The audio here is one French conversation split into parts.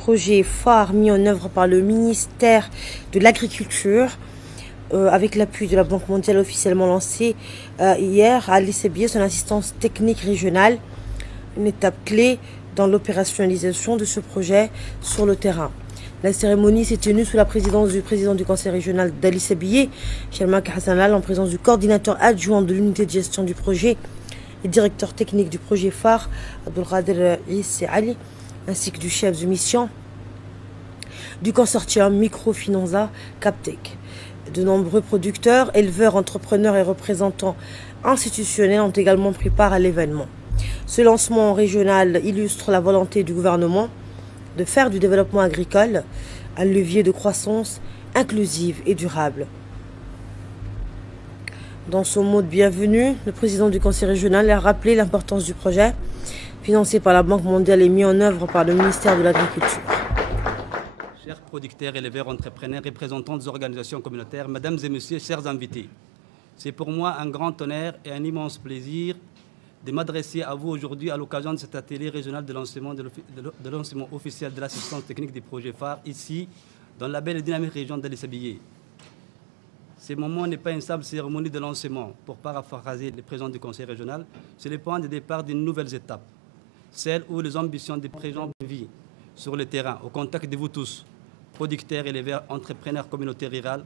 projet phare mis en œuvre par le ministère de l'Agriculture avec l'appui de la Banque mondiale officiellement lancé hier à l'ICBI, son assistance technique régionale, une étape clé dans l'opérationnalisation de ce projet sur le terrain. La cérémonie s'est tenue sous la présidence du président du conseil régional d'Ali-Sabiye, Chelmak Hassan Lal, en présence du coordinateur adjoint de l'unité de gestion du projet et directeur technique du projet phare, Abdelkader Isse Ali, ainsi que du chef de mission du consortium Microfinanza Captec. De nombreux producteurs, éleveurs, entrepreneurs et représentants institutionnels ont également pris part à l'événement. Ce lancement régional illustre la volonté du gouvernement de faire du développement agricole un levier de croissance inclusive et durable. Dans son mot de bienvenue, le président du conseil régional a rappelé l'importance du projet, financé par la Banque mondiale et mis en œuvre par le ministère de l'Agriculture. Chers producteurs, éleveurs, entrepreneurs, représentants des organisations communautaires, mesdames et messieurs, chers invités, c'est pour moi un grand honneur et un immense plaisir de m'adresser à vous aujourd'hui à l'occasion de cet atelier régional de lancement officiel de l'assistance technique des projets phares, ici, dans la belle et dynamique région d'Ali-Sabiye. Ce moment n'est pas une simple cérémonie de lancement, pour paraphraser les présidents du conseil régional, c'est le point de départ d'une nouvelle étape, celle où les ambitions des présidents vivent sur le terrain, au contact de vous tous, producteurs, éleveurs, entrepreneurs, communautés rurales.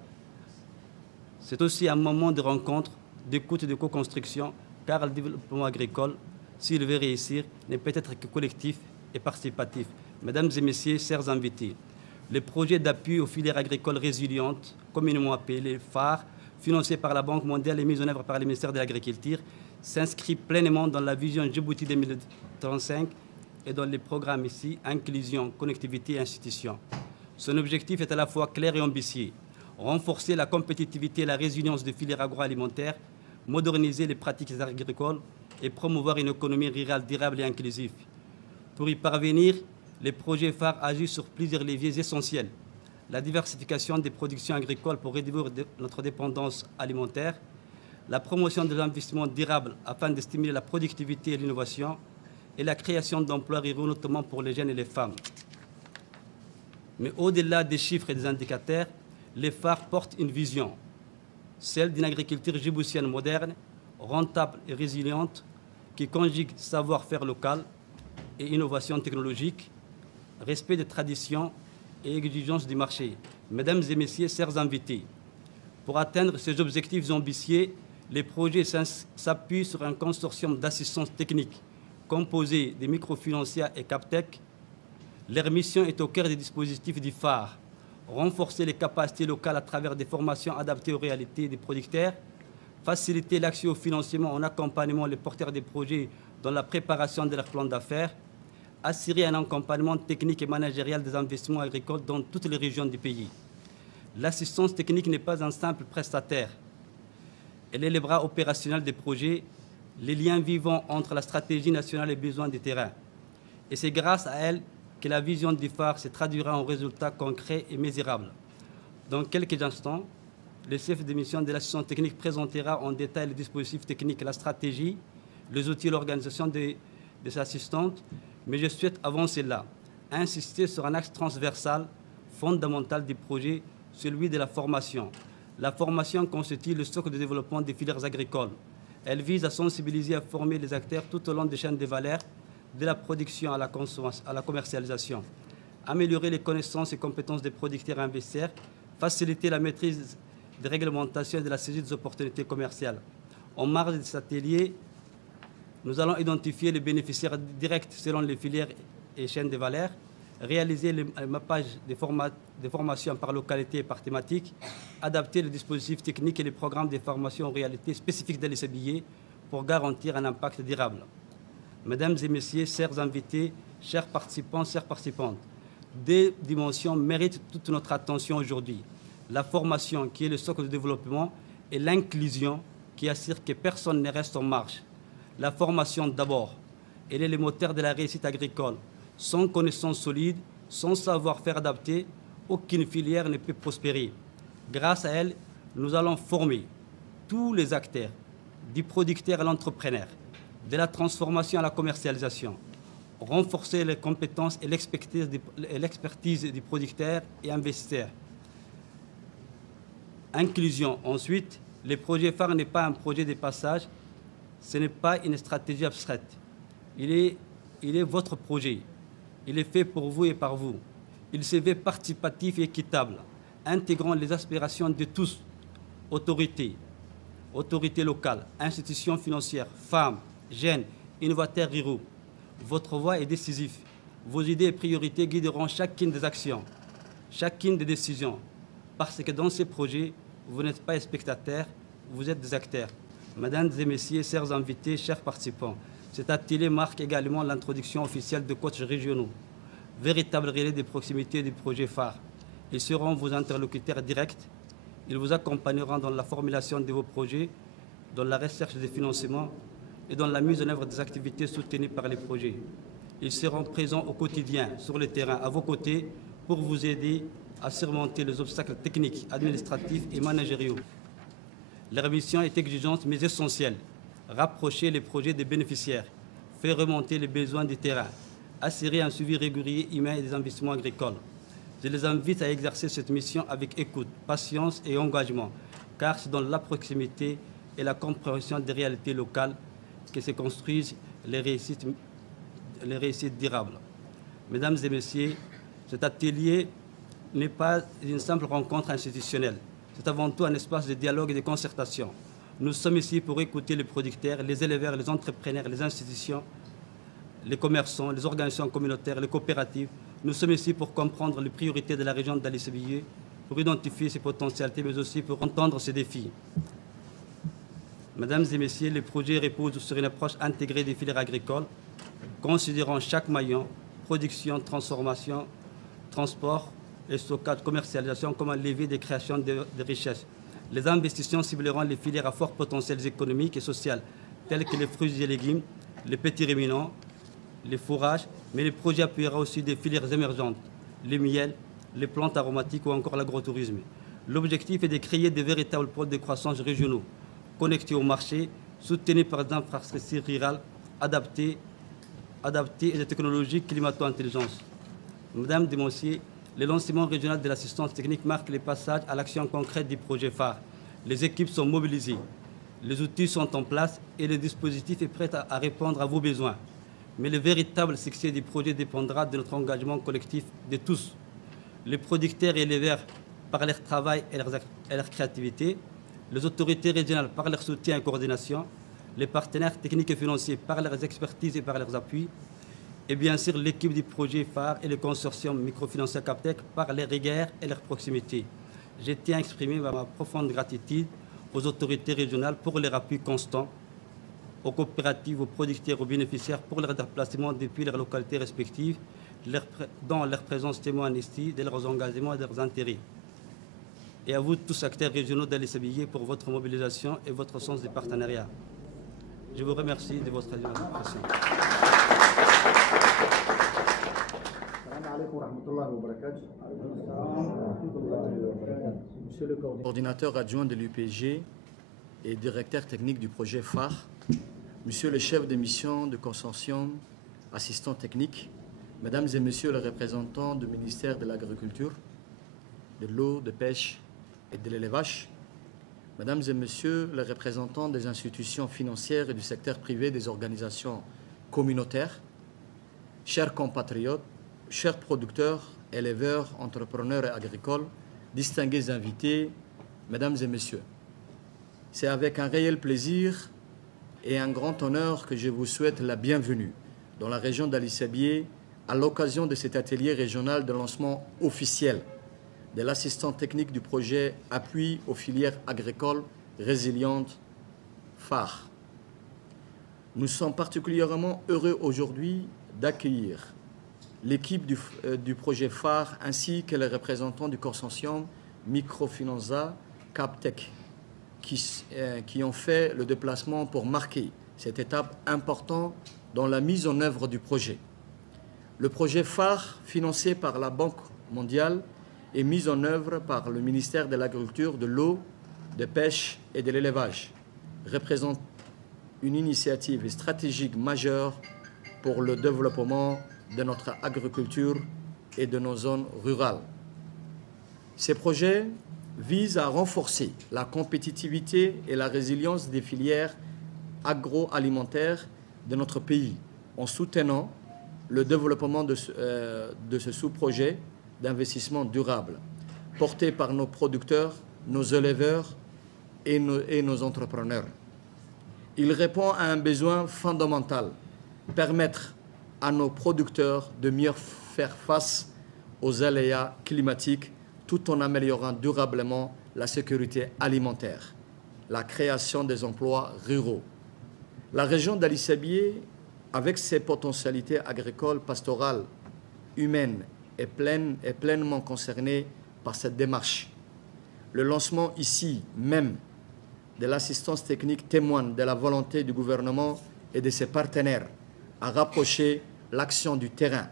C'est aussi un moment de rencontre, d'écoute et de co-construction, car le développement agricole, s'il veut réussir, ne peut être que collectif et participatif. Mesdames et messieurs, chers invités, le projet d'appui aux filières agricoles résilientes, communément appelé phare, financé par la Banque mondiale et mis en œuvre par le ministère de l'Agriculture, s'inscrit pleinement dans la vision Djibouti 2035 et dans les programmes ici, inclusion, connectivité et institutions. Son objectif est à la fois clair et ambitieux: renforcer la compétitivité et la résilience des filières agroalimentaires, moderniser les pratiques agricoles et promouvoir une économie rurale durable et inclusive. Pour y parvenir, les projets phares agissent sur plusieurs leviers essentiels: la diversification des productions agricoles pour réduire notre dépendance alimentaire, la promotion de l'investissement durable afin de stimuler la productivité et l'innovation, et la création d'emplois ruraux, notamment pour les jeunes et les femmes. Mais au-delà des chiffres et des indicateurs, les phares portent une vision, celle d'une agriculture djiboutienne moderne, rentable et résiliente, qui conjugue savoir-faire local et innovation technologique, respect des traditions et exigence du marché. Mesdames et messieurs, chers invités, pour atteindre ces objectifs ambitieux, les projets s'appuient sur un consortium d'assistance technique composé de microfinanciers et Captec. Leur mission est au cœur des dispositifs du phare: renforcer les capacités locales à travers des formations adaptées aux réalités des producteurs, faciliter l'accès au financement en accompagnant les porteurs des projets dans la préparation de leur plan d'affaires, assurer un accompagnement technique et managérial des investissements agricoles dans toutes les régions du pays. L'assistance technique n'est pas un simple prestataire. Elle est le bras opérationnel des projets, les liens vivants entre la stratégie nationale et les besoins du terrain. Et c'est grâce à elle que la vision du phare se traduira en résultats concrets et mesurables. Dans quelques instants, le chef de mission de l'assistance technique présentera en détail les dispositifs techniques, la stratégie, les outils et l'organisation des assistantes. Mais je souhaite, avant cela, insister sur un axe transversal fondamental du projet, celui de la formation. La formation constitue le socle de développement des filières agricoles. Elle vise à sensibiliser et à former les acteurs tout au long des chaînes de valeur, de la production à la consommation, à la commercialisation, améliorer les connaissances et compétences des producteurs et investisseurs, faciliter la maîtrise des réglementations et de la saisie des opportunités commerciales. En marge de cet atelier, nous allons identifier les bénéficiaires directs selon les filières et chaînes de valeur, réaliser le mappage des formations par localité et par thématique, adapter les dispositifs techniques et les programmes de formation aux réalités spécifiques de l'ICBI pour garantir un impact durable. Mesdames et messieurs, chers invités, chers participants, chères participantes, deux dimensions méritent toute notre attention aujourd'hui: la formation, qui est le socle de développement, et l'inclusion, qui assure que personne ne reste en marge. La formation d'abord, elle est le moteur de la réussite agricole. Sans connaissances solides, sans savoir-faire adapté, aucune filière ne peut prospérer. Grâce à elle, nous allons former tous les acteurs, du producteur à l'entrepreneur, de la transformation à la commercialisation. renforcer les compétences et l'expertise des producteurs et investisseurs. Inclusion. Ensuite, le projet phare n'est pas un projet de passage, ce n'est pas une stratégie abstraite. Il est votre projet. Il est fait pour vous et par vous. Il se veut participatif et équitable, intégrant les aspirations de tous, autorités locales, institutions financières, femmes, jeunes, innovateurs ruraux. Votre voix est décisive. Vos idées et priorités guideront chacune des actions, chacune des décisions. Parce que dans ces projets, vous n'êtes pas des spectateurs, vous êtes des acteurs. Mesdames et messieurs, chers invités, chers participants, cet atelier marque également l'introduction officielle de coachs régionaux, véritables relais de proximité du projet phare. Ils seront vos interlocuteurs directs. Ils vous accompagneront dans la formulation de vos projets, dans la recherche des financements et dans la mise en œuvre des activités soutenues par les projets. Ils seront présents au quotidien, sur le terrain, à vos côtés, pour vous aider à surmonter les obstacles techniques, administratifs et managériaux. Leur mission est exigeante mais essentielle. Rapprocher les projets des bénéficiaires, faire remonter les besoins du terrain, assurer un suivi régulier humain et des investissements agricoles. Je les invite à exercer cette mission avec écoute, patience et engagement, car c'est dans la proximité et la compréhension des réalités locales que se construisent les réussites durables. Mesdames et messieurs, cet atelier n'est pas une simple rencontre institutionnelle. C'est avant tout un espace de dialogue et de concertation. Nous sommes ici pour écouter les producteurs, les éleveurs, les entrepreneurs, les institutions, les commerçants, les organisations communautaires, les coopératives. Nous sommes ici pour comprendre les priorités de la région d'Ali-Sébillié, pour identifier ses potentialités, mais aussi pour entendre ses défis. Mesdames et messieurs, les projets reposent sur une approche intégrée des filières agricoles, considérant chaque maillon, production, transformation, transport et stockage, commercialisation comme un levier de création de richesses. Les investissements cibleront les filières à fort potentiel économique et social, telles que les fruits et légumes, les petits ruminants, les fourrages, mais le projet appuiera aussi des filières émergentes, les miels, les plantes aromatiques ou encore l'agrotourisme. L'objectif est de créer de véritables pôles de croissance régionaux, connectés au marché, soutenus par des infrastructures rurales adaptées et des technologies climato-intelligentes. Mesdames et messieurs, le lancement régional de l'assistance technique marque le passage à l'action concrète du projet phare. Les équipes sont mobilisées, les outils sont en place et le dispositif est prêt à répondre à vos besoins. Mais le véritable succès du projet dépendra de notre engagement collectif de tous. Les producteurs et éleveurs par leur travail et leur créativité, les autorités régionales par leur soutien et coordination, les partenaires techniques et financiers par leurs expertises et par leurs appuis, et bien sûr l'équipe du projet phare et le consortium microfinancier Captec par leur rigueur et leur proximité. Je tiens à exprimer ma profonde gratitude aux autorités régionales pour leur appui constant, aux coopératives, aux producteurs, aux bénéficiaires pour leur déplacement depuis leurs localités respectives, dans leur présence témoigne ici de leurs engagements et de leurs intérêts. Et à vous tous acteurs régionaux d'Ali-Sébillié pour votre mobilisation et votre sens de partenariat. Je vous remercie de votre attention. Monsieur le coordinateur adjoint de l'UPG et directeur technique du projet phare, Monsieur le chef de mission de consortium, assistant technique, Mesdames et Messieurs les représentants du ministère de l'Agriculture, de l'eau, de pêche et de l'élevage, Mesdames et Messieurs les représentants des institutions financières et du secteur privé des organisations communautaires, chers compatriotes, chers producteurs, éleveurs, entrepreneurs et agricoles, distingués invités, Mesdames et Messieurs, c'est avec un réel plaisir et un grand honneur que je vous souhaite la bienvenue dans la région d'Ali-Sébillié à l'occasion de cet atelier régional de lancement officiel de l'assistant technique du projet Appui aux filières agricoles résilientes phare. Nous sommes particulièrement heureux aujourd'hui d'accueillir l'équipe du projet phare ainsi que les représentants du consortium Microfinanza Captec qui ont fait le déplacement pour marquer cette étape importante dans la mise en œuvre du projet. Le projet phare, financé par la Banque mondiale, est mis en œuvre par le ministère de l'Agriculture, de l'eau, de pêche et de l'élevage, représente une initiative stratégique majeure pour le développement de notre agriculture et de nos zones rurales. Ces projets visent à renforcer la compétitivité et la résilience des filières agroalimentaires de notre pays en soutenant le développement de ce sous-projet d'investissement durable porté par nos producteurs, nos éleveurs et nos entrepreneurs. Il répond à un besoin fondamental, permettre à nos producteurs de mieux faire face aux aléas climatiques tout en améliorant durablement la sécurité alimentaire, la création des emplois ruraux. La région d'Ali Sabié, avec ses potentialités agricoles, pastorales, humaines, est pleinement concernée par cette démarche. Le lancement ici même de l'assistance technique témoigne de la volonté du gouvernement et de ses partenaires à rapprocher l'action du terrain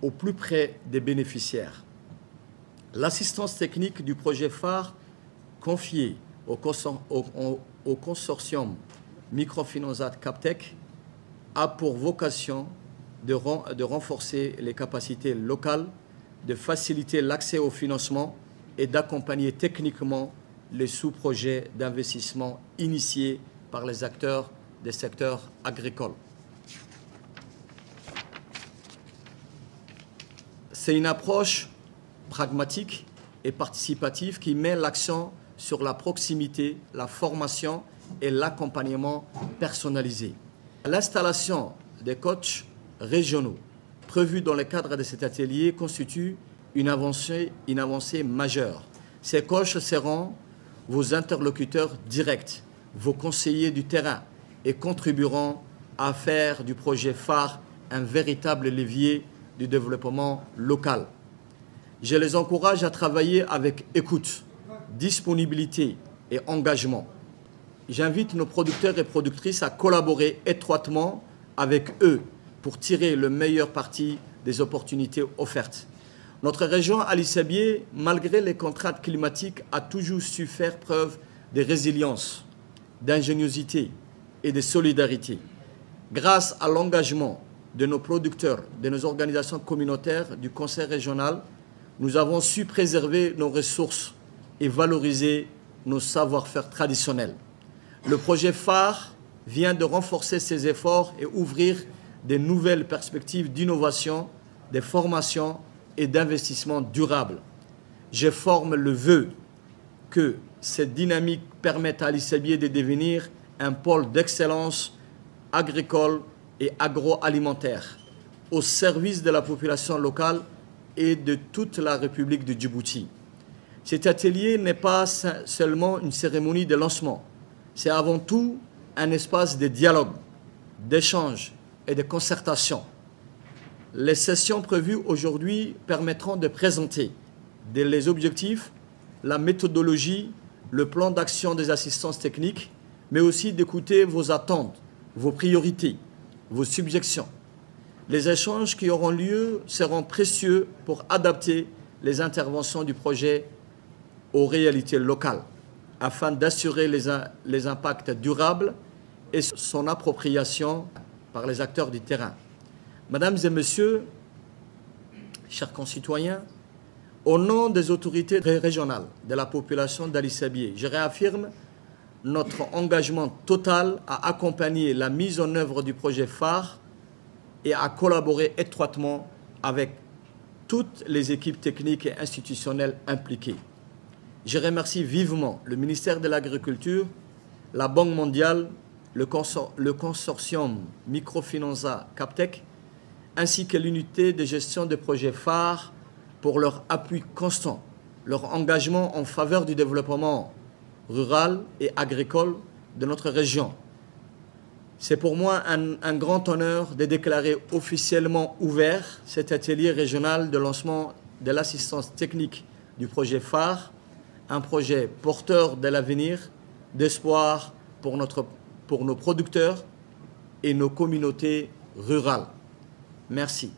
au plus près des bénéficiaires. L'assistance technique du projet phare confiée au consortium Microfinanza Captec a pour vocation de renforcer les capacités locales, de faciliter l'accès au financement et d'accompagner techniquement les sous-projets d'investissement initiés par les acteurs des secteurs agricoles. C'est une approche pragmatique et participative qui met l'accent sur la proximité, la formation et l'accompagnement personnalisé. L'installation des coachs régionaux prévus dans le cadre de cet atelier constitue une avancée majeure. Ces coachs seront vos interlocuteurs directs, vos conseillers du terrain et contribueront à faire du projet phare un véritable levier du développement local. Je les encourage à travailler avec écoute, disponibilité et engagement. J'invite nos producteurs et productrices à collaborer étroitement avec eux pour tirer le meilleur parti des opportunités offertes. Notre région Ali Sabié, malgré les contraintes climatiques, a toujours su faire preuve de résilience, d'ingéniosité et de solidarité. Grâce à l'engagement de nos producteurs, de nos organisations communautaires, du Conseil régional, nous avons su préserver nos ressources et valoriser nos savoir-faire traditionnels. Le projet phare vient de renforcer ces efforts et ouvrir de nouvelles perspectives d'innovation, de formation et d'investissement durable. Je forme le vœu que cette dynamique permette à Ali Sabié de devenir un pôle d'excellence agricole et agroalimentaire au service de la population locale et de toute la République de Djibouti. Cet atelier n'est pas seulement une cérémonie de lancement, c'est avant tout un espace de dialogue, d'échange et de concertation. Les sessions prévues aujourd'hui permettront de présenter les objectifs, la méthodologie, le plan d'action des assistances techniques, mais aussi d'écouter vos attentes, vos priorités, vos subjections. Les échanges qui auront lieu seront précieux pour adapter les interventions du projet aux réalités locales, afin d'assurer les impacts durables et son appropriation par les acteurs du terrain. Mesdames et messieurs, chers concitoyens, au nom des autorités régionales, de la population d'Ali Sabié, je réaffirme notre engagement total à accompagner la mise en œuvre du projet phare et à collaborer étroitement avec toutes les équipes techniques et institutionnelles impliquées. Je remercie vivement le ministère de l'Agriculture, la Banque mondiale, le consortium Microfinanza Captec, ainsi que l'unité de gestion des projets phares pour leur appui constant, leur engagement en faveur du développement rural et agricole de notre région. C'est pour moi un grand honneur de déclarer officiellement ouvert cet atelier régional de lancement de l'assistance technique du projet phare, un projet porteur de l'avenir, d'espoir pour nos producteurs et nos communautés rurales. Merci.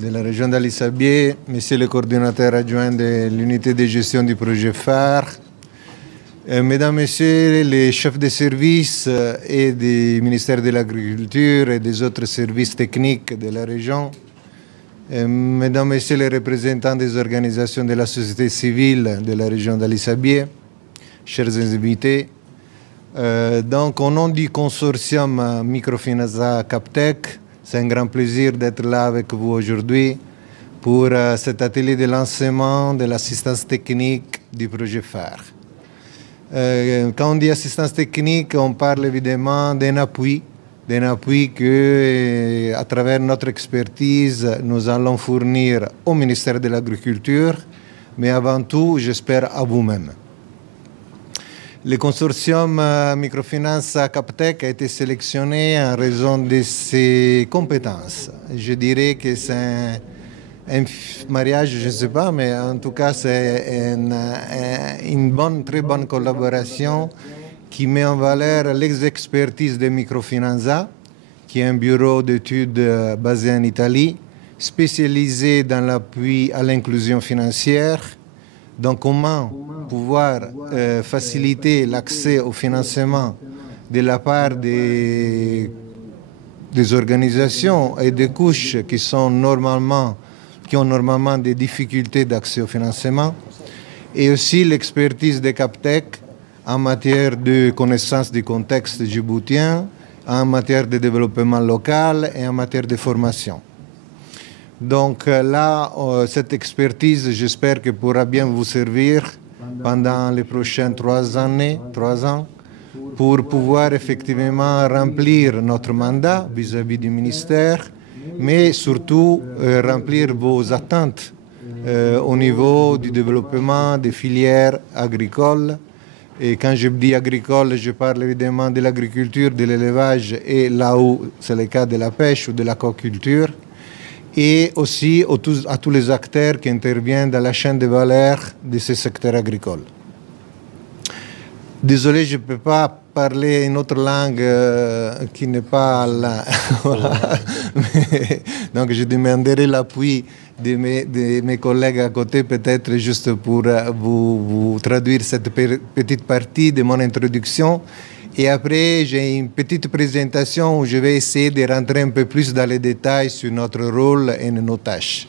De la région d'Ali Sabié, Monsieur le coordinateur adjoint de l'unité de gestion du projet phare, Mesdames, Messieurs les chefs de service et du ministère de l'Agriculture et des autres services techniques de la région, Mesdames, Messieurs les représentants des organisations de la société civile de la région d'Ali-Sabieh, chers invités, donc au nom du consortium Microfinanza Captec, c'est un grand plaisir d'être là avec vous aujourd'hui pour cet atelier de lancement de l'assistance technique du projet phare. Quand on dit assistance technique, on parle évidemment d'un appui que, à travers notre expertise, nous allons fournir au ministère de l'Agriculture, mais avant tout, j'espère, à vous-même. Le consortium Microfinance Captec a été sélectionné en raison de ses compétences. Je dirais que c'est un mariage, je ne sais pas, mais en tout cas, c'est une très bonne collaboration qui met en valeur l'expertise de Microfinanza, qui est un bureau d'études basé en Italie, spécialisé dans l'appui à l'inclusion financière. Donc, comment pouvoir faciliter l'accès au financement de la part des organisations et des couches qui ont normalement des difficultés d'accès au financement, et aussi l'expertise de Captec en matière de connaissance du contexte djiboutien, en matière de développement local et en matière de formation. Donc là, cette expertise, j'espère que pourra bien vous servir pendant les prochaines 3 ans, pour pouvoir effectivement remplir notre mandat vis-à-vis du ministère, mais surtout remplir vos attentes au niveau du développement des filières agricoles. Et quand je dis agricole, je parle évidemment de l'agriculture, de l'élevage et là où c'est le cas de la pêche ou de l'aquaculture, et aussi à tous les acteurs qui interviennent dans la chaîne de valeur de ce secteur agricole. Désolé, je ne peux pas parler une autre langue qui n'est pas la... Donc je demanderai l'appui de mes collègues à côté, peut-être juste pour vous traduire cette petite partie de mon introduction. Et après, j'ai une petite présentation où je vais essayer de rentrer un peu plus dans les détails sur notre rôle et nos tâches.